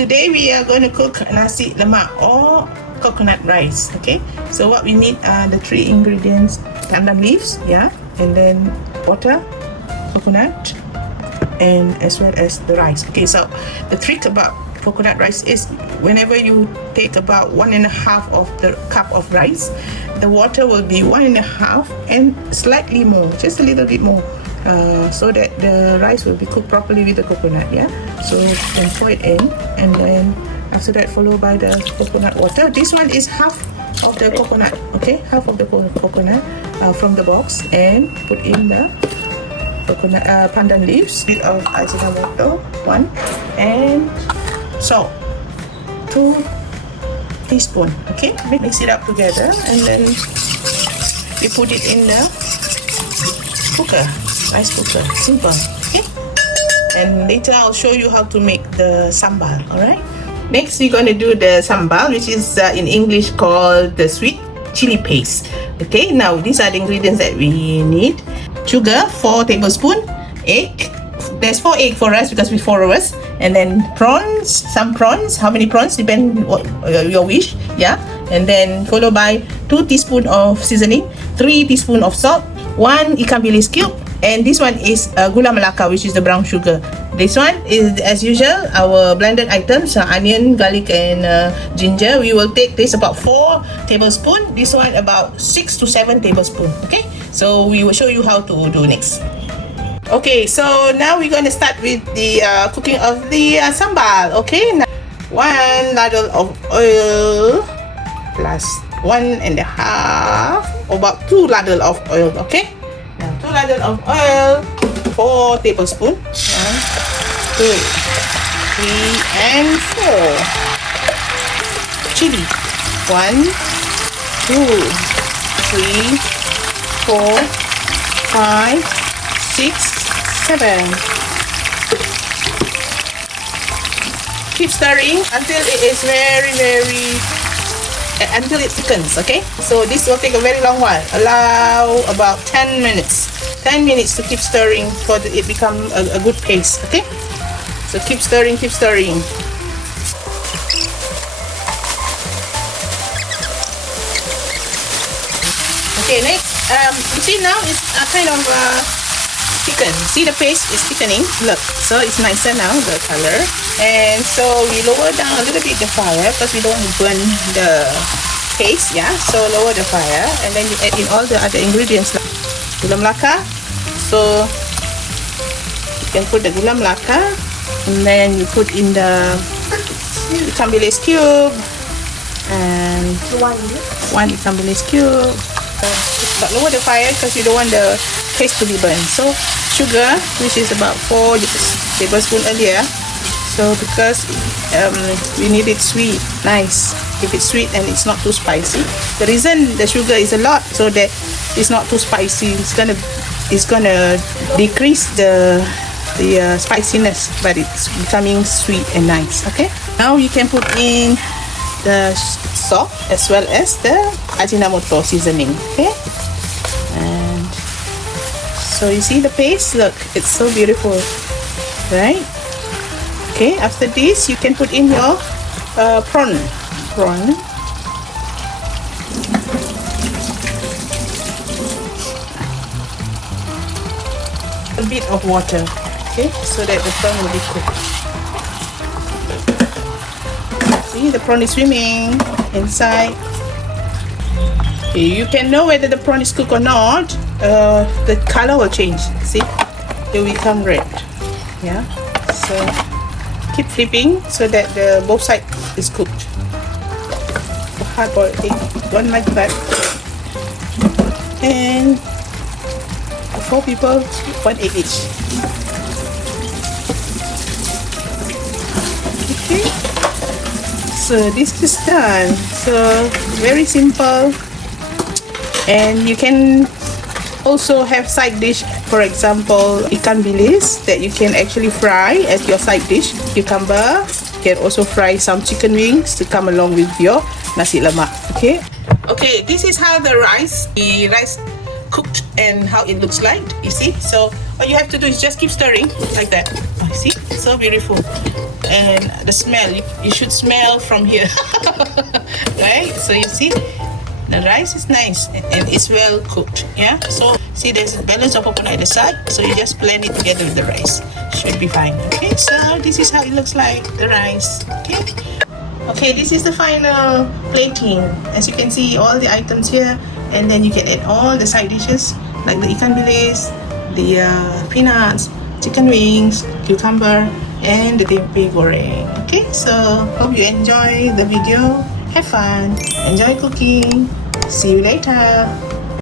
today we are going to cook nasi lemak or coconut rice. Okay, so what we need are the 3 ingredients: pandan leaves, yeah, and then water, coconut, and as well as the rice. Okay, so the trick about coconut rice is whenever you take about 1.5 of the cup of rice, the water will be 1.5 and slightly more, just a little bit more, so that the rice will be cooked properly with the coconut. Yeah, so then pour it in, and then after that followed by the coconut water. This one is half of the coconut, okay, half of the coconut from the box, and put in the coconut pandan leaves, bit of ajinomoto 1, and salt 2 teaspoons. Okay, mix it up together, and then we put it in the cooker, rice cooker. Simple. Okay, and later I'll show you how to make the sambal. All right, next we're going to do the sambal, which is in English called the sweet chili paste. Okay, now these are the ingredients that we need: sugar 4 tablespoons, egg, there's 4 egg for us because we 4 of us, and then prawns, some prawns, how many prawns depend what your wish, yeah, and then followed by 2 teaspoons of seasoning, 3 teaspoons of salt, 1 ikan bilis cube, and this one is gula melaka, which is the brown sugar. This one is, as usual, our blended items, onion, garlic, and ginger. We will take this about 4 tablespoons. This one about 6 to 7 tablespoons. Okay, so we will show you how to do next. Okay, so now we're going to start with the cooking of the sambal. Okay, now 1 ladle of oil plus 1.5, about 2 ladle of oil. Okay, now 2 ladle of oil, 4 tablespoons, 1, 2, 3, and 4. Chili, 1, 2, 3, 4, 5, 6, 7. Keep stirring until it is until it thickens. Okay, so this will take a very long while. Allow about 10 minutes. 10 minutes to keep stirring for it become a good paste. Okay, so keep stirring, keep stirring. Okay, next, you see now it's kind of thicken. See, the paste is thickening. Look, so it's nicer now, the color. And so we lower down a little bit the fire because we don't want to burn the paste. Yeah, so lower the fire, and then you add in all the other ingredients like gula melaka. So you can put the gula melaka, and then you put in the ikan bilis cube, and 1 ikan bilis cube. But lower the fire because you don't want the paste to be burned. So sugar, which is about 4 tablespoons earlier. So because we need it sweet, nice. If it's sweet and it's not too spicy. The reason the sugar is a lot so that it's not too spicy. It's gonna decrease the spiciness, but it's becoming sweet and nice. Okay. Now you can put in the salt as well as the ajinomoto seasoning. Okay. And so you see the paste. Look, it's so beautiful, right? Okay, after this you can put in your prawn. A bit of water, okay, so that the prawn will be cooked. See, the prawn is swimming inside. Okay, you can know whether the prawn is cooked or not. The color will change. See, it will become red. Yeah, so keep flipping so that the both side is cooked. Hard boiled egg, 1 like that, and for 4 people, 1 egg each. Okay, so this is done. So very simple, and you can also have side dish. For example, ikan bilis that you can actually fry as your side dish. Cucumber, you can also fry some chicken wings to come along with your nasi lemak. Okay, this is how the rice cooked and how it looks like. You see, so all you have to do is just keep stirring like that. See, so beautiful. and the smell, you should smell from here. Right? So you see the rice is nice and it's well cooked. Yeah, so see there's a balance of coconut at the side, so you just blend it together with the rice, should be fine. Okay, so this is how it looks like, the rice. Okay, this is the final plating. As you can see, all the items here, and then you can add all the side dishes like the ikan bilis, the peanuts, chicken wings, cucumber, and the tempe goreng. Okay, so hope you enjoy the video. Have fun, enjoy cooking. See you later.